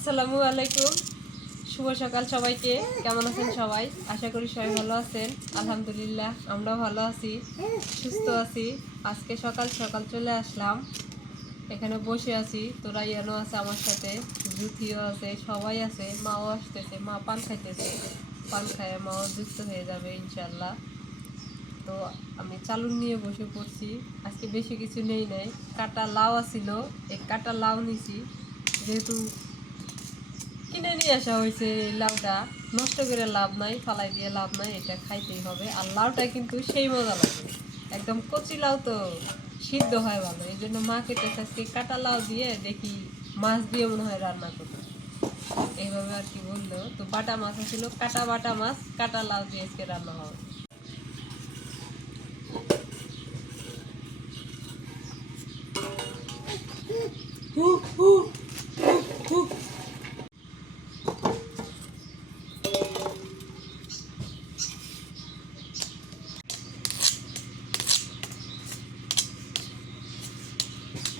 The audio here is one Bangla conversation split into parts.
আসসালামু আলাইকুম, শুভ সকাল সবাইকে। কেমন আছেন সবাই? আশা করি সবাই ভালো আছেন। আলহামদুলিল্লাহ আমরাও ভালো আছি, সুস্থ আছি। আজকে সকাল সকাল চলে আসলাম, এখানে বসে আছি। তোরা ইয়ানো আছে আমার সাথে, জুথিও আছে, সবাই আছে। মাও আসতেছে, মা পান খাইতেছে। পান খায় মাও যুক্ত হয়ে যাবে ইনশাল্লাহ। তো আমি চালুন নিয়ে বসে পড়ছি। আজকে বেশি কিছু নেই নাই, কাটা লাউ আছিল, এই কাটা লাউ নিছি। যেহেতু কিনে নিয়ে আসা হয়েছে, এই লাউটা নষ্ট করে লাভ নাই, ফালাই দিয়ে লাভ নাই, এটা খাইতেই হবে। আর লাউটা কিন্তু সেই মজা লাগে, একদম কচি লাউ তো সিদ্ধ হয় ভালো। এই জন্য মা কেটেছে আজকে কাটা লাউ দিয়ে, দেখি মাছ দিয়ে মনে হয় রান্না করবো, এইভাবে আর কি বললো। তো বাটা মাছ ছিল, কাটা বাটা মাছ কাটা লাউ দিয়ে আজকে রান্না হবে।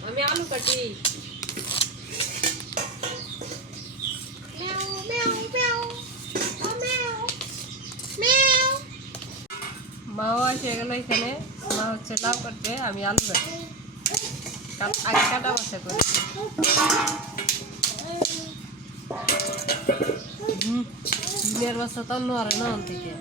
আমি আলু কাটি। মাও এসে গেল এখানে, মা হচ্ছে লাউ কাটবে, আমি আলু কাটি। আগে কাটা বাছা করি। ডিমের বাচ্চা তো নড়ে না ওন থেকে।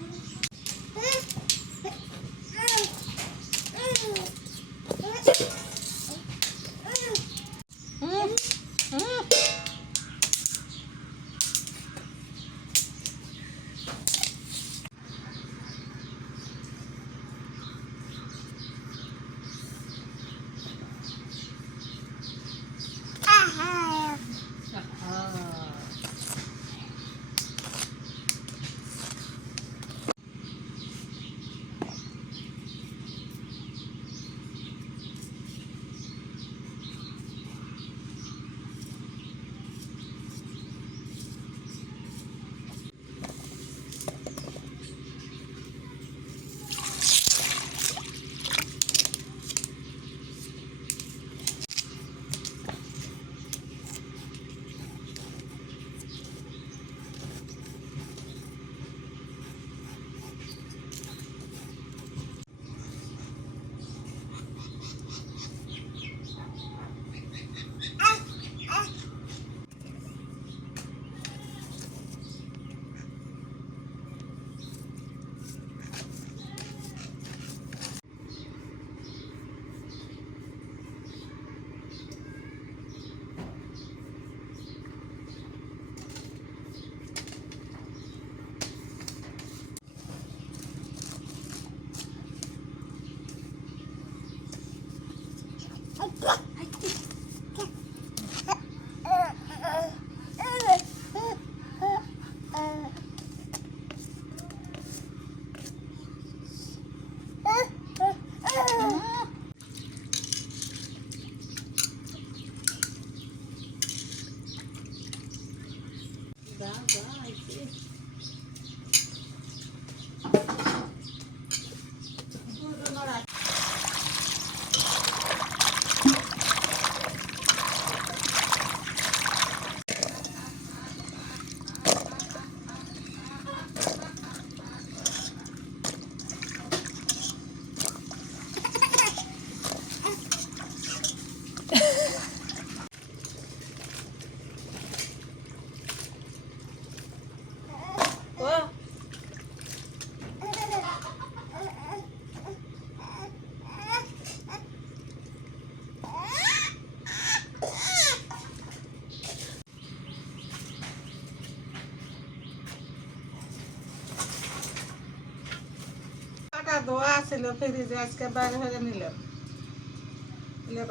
ধোয়া ছিল ফ্রিজে, আজকে বাইরে হয়ে নিলাম,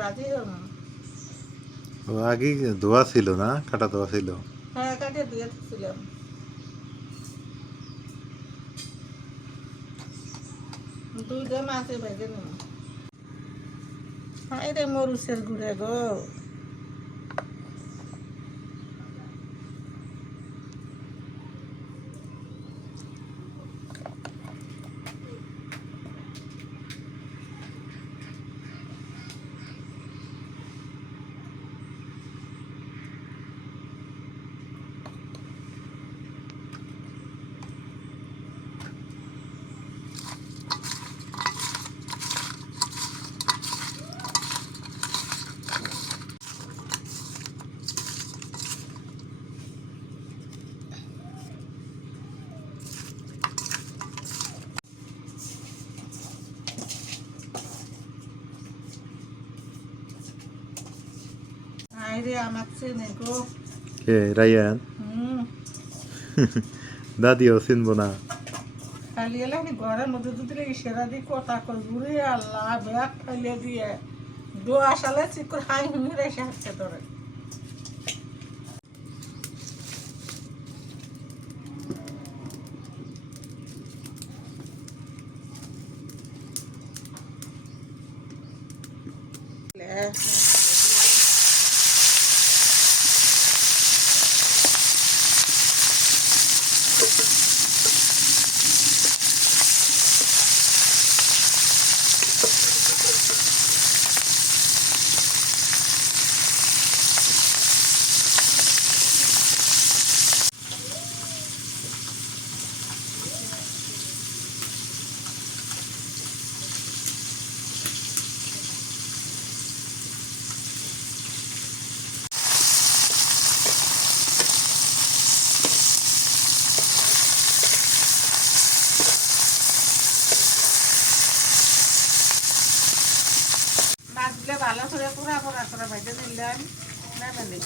বাজি হল। ও আগে ধোয়া ছিল না, কাটা ধোয়া ছিল। হ্যাঁ, কাটিয়ে দিয়ে ছিলাম। দুইটা মাছে ভেজে নিলাম। হ্যাঁ, এটা মরুচের গুঁড়ে গো। রে আমার চেনে গো। কে রায়ান? হুম, দাদিও চিনবো না। খালি এলে আমি ঘরের মধ্যে যদি ইশারা দিই কথা কই ঘুরে আল্লাহ ব্যাগ ফেলে দিয়ে দোয়া সালে চিকুর হাই হুমিরে এসে হাঁটতে ধরে। মাছগুলো ভালো করে পুরা পুরা করে ভেজে নিলাম নেবে নি।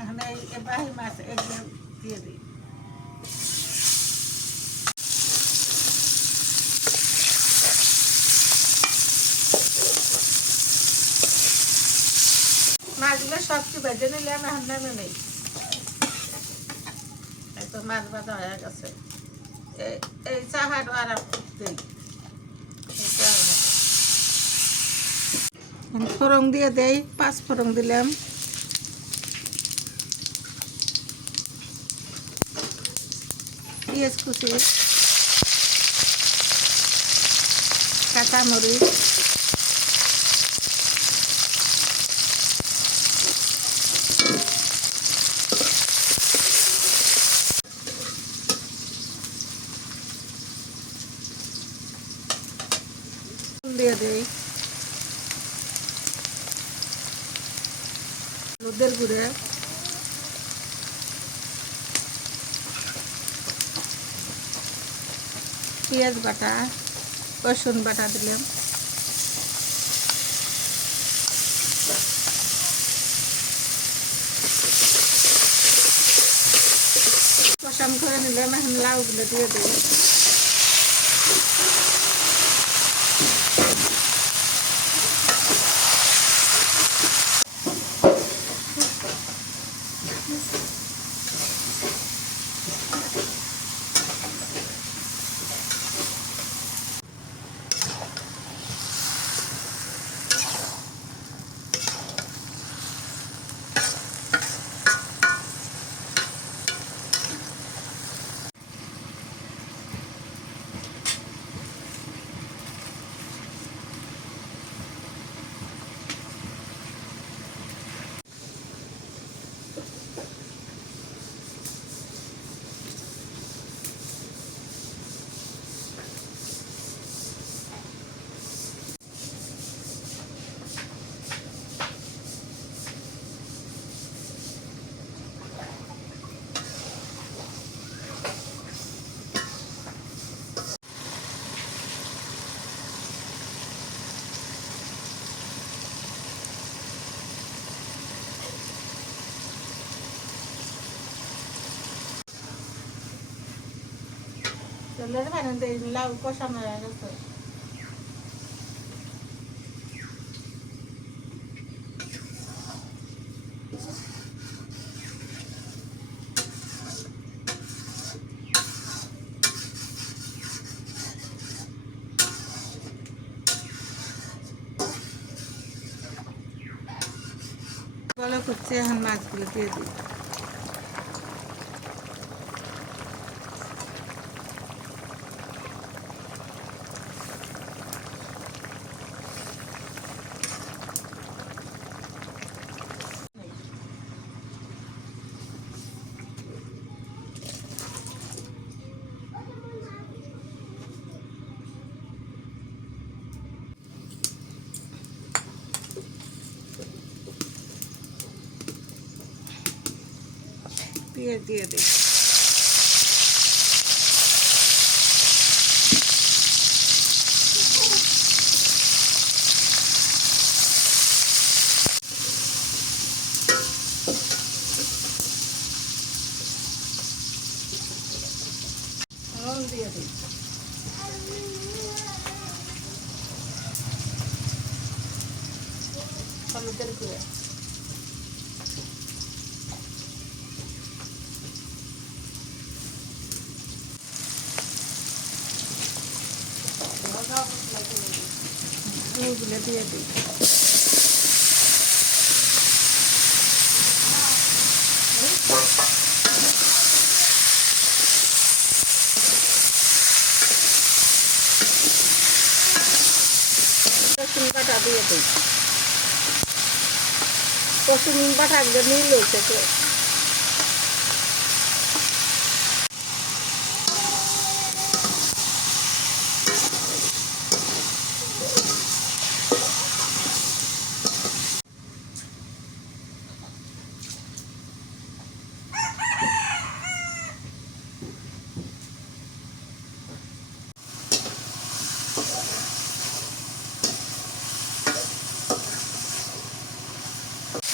এখন এই বাহি মাছ এগুলো দিয়ে দিই। মাছগুলো সব কি ভেজে নিলাম এখন নেমে নেই। এই তো মাছ ভাজা হয়ে গেছে। এই চাহার আর দিই ফোড়ন দিয়ে দেই। 5 ফোড়ন দিলাম, পেঁয়াজ কুচি, কাঁচামরিচ, দিয়ে দেই হলুদের গুঁড়ে, পেঁয়াজ বাটা, রসুন বাটা দিলাম, কষান করে নিলাম। এখন লাউগুলো দিয়ে দিই। তেলের মানে দেই লাউ কষানো হয়ে গেছে। ভালো করছে, এখন মাছগুলো দিয়ে দিই। পেঁয়াজ দিয়ে দিই। নুন দিয়ে দিই। হলুদের গুঁড়ো, গুঁড়োগুলো দিয়ে দিই। রসুন বাটা দিয়ে দিই। রসুন বাটা একদম নীল হয়েছে তো।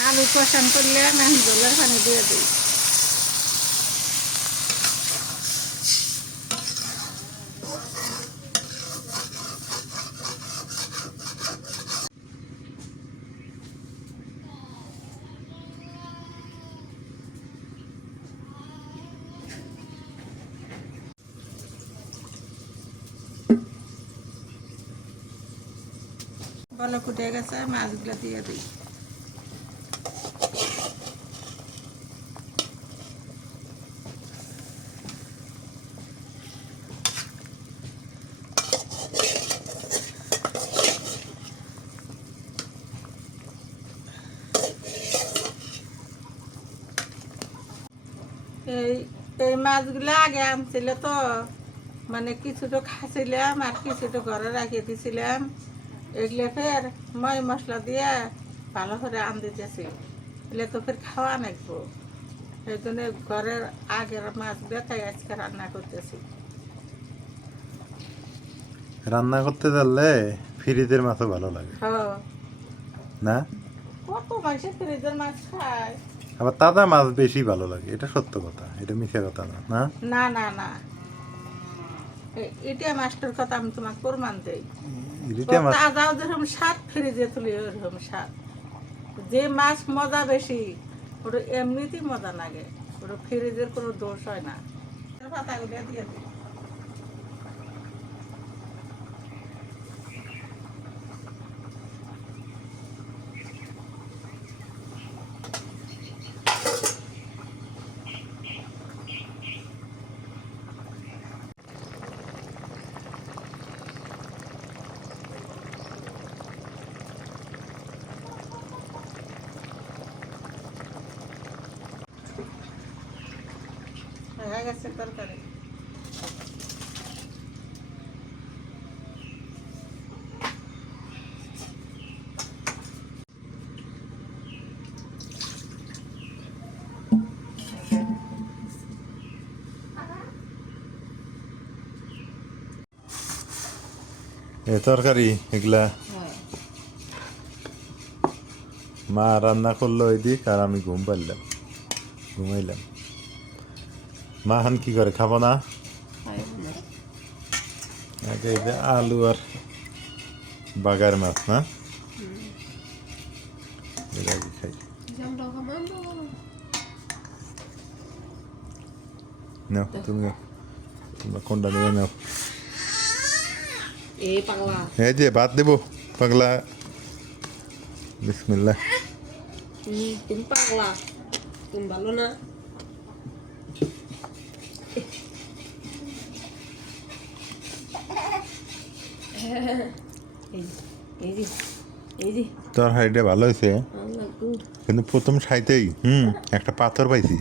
আলু কষান করলে আমি জলের পানি দিয়ে দিই। বলে ফুটে গেছে, মাছগুলো দিয়ে দিই। এই এই মাছগুলো আগে আনছিল তো, মানে কিছুটা খাচ্ছিলাম আর কিছুটা ঘরে রাখিয়ে দিয়েছিলাম। এগুলো ফের ময় মশলা দিয়ে ভালো করে আন দিতেছি, এগুলো তো ফের খাওয়া নাকবো। এই জন্য ঘরের আগের মাছগুলো তাই আজকে রান্না করতেছি। রান্না করতে পারলে ফ্রিজের মাছও ভালো লাগে হ্যাঁ, না? কত মাসে ফ্রিজের মাছ খায়। আবার তাজা মাছ বেশি ভালো লাগে, এটা সত্য কথা, এটা মিথ্যা কথা না। না না না না, এটা মাছটার কথা আমি তোমাকে প্রমাণ দেই। ইলিটা মাছ তাজাও যেরকম স্বাদ, ফ্রিজে তুলি ওরকম স্বাদ। যে মাছ মজা বেশি, ওটা এমনিতেই মজা লাগে, ওটা ফ্রিজের কোনো দোষ হয় না। পাতাগুলো দিয়ে দিই। হয়ে গেছে তরকারি। এ তরকারি এগুলা হ্যাঁ, মা রান্না করলো ওই দিক, আর আমি ঘুমাইলাম। মা হান কি করে, খাবো না? আগে এই যে আলু আর বাগার মাছ, না এটা কি খাই? নাও তুমি, তোমরা কোনটা নিয়ে নাও। এই পাগলা, এই যে ভাত দেবো পাগলা, বিসমিল্লাহ। তুমি পাগলা, তুমি ভালো না। এই যে এই যে তোর হাইডে ভালো হয়েছে, আল্লাহ গুড। কিন্তু প্রথম সাইতেই একটা পাথর পাইছি।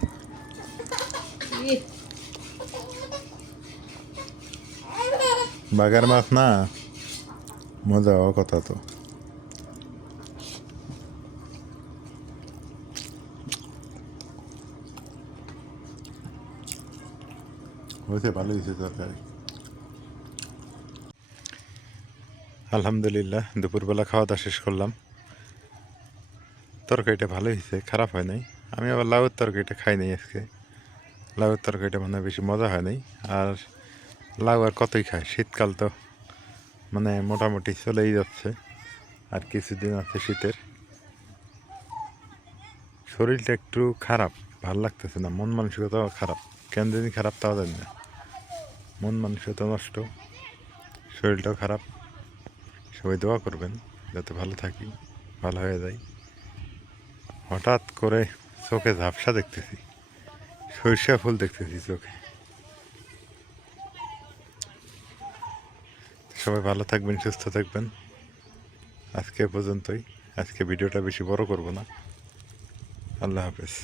বাগার মাছ না, মজা হওয়ার কথা তো। হয়েছে, ভালো হয়েছে তরকারি। আলহামদুলিল্লাহ দুপুরবেলা খাওয়া দাওয়া শেষ করলাম। তরকারিটা ভালো হয়েছে, খারাপ হয় নাই। আমি আবার লাউয়ের তরকারিটা খাই নাই আজকে। লাউয়ের তরকারিটা মানে বেশি মজা হয় নাই। আর লাউ আর কতই খায়, শীতকাল তো মানে মোটামুটি চলেই যাচ্ছে, আর কিছুদিন আছে শীতের। শরীরটা একটু খারাপ, ভাল লাগতেছে না, মন মানসিকতাও খারাপ। কেন জানি খারাপ তাও জানি না, মন মানসিকতা নষ্ট, শরীরটাও খারাপ। সবাই দোয়া করবেন যাতে ভালো থাকি, ভালো হয়ে যাই। হঠাৎ করে চোখে ঝাপসা দেখতেছি, সরিষা ফুল দেখতেছি চোখে। সবাই ভালো থাকবেন, সুস্থ থাকবেন। আজকে এ পর্যন্তই। আজকে ভিডিওটা বেশি বড় করব না। আল্লাহ হাফেজ।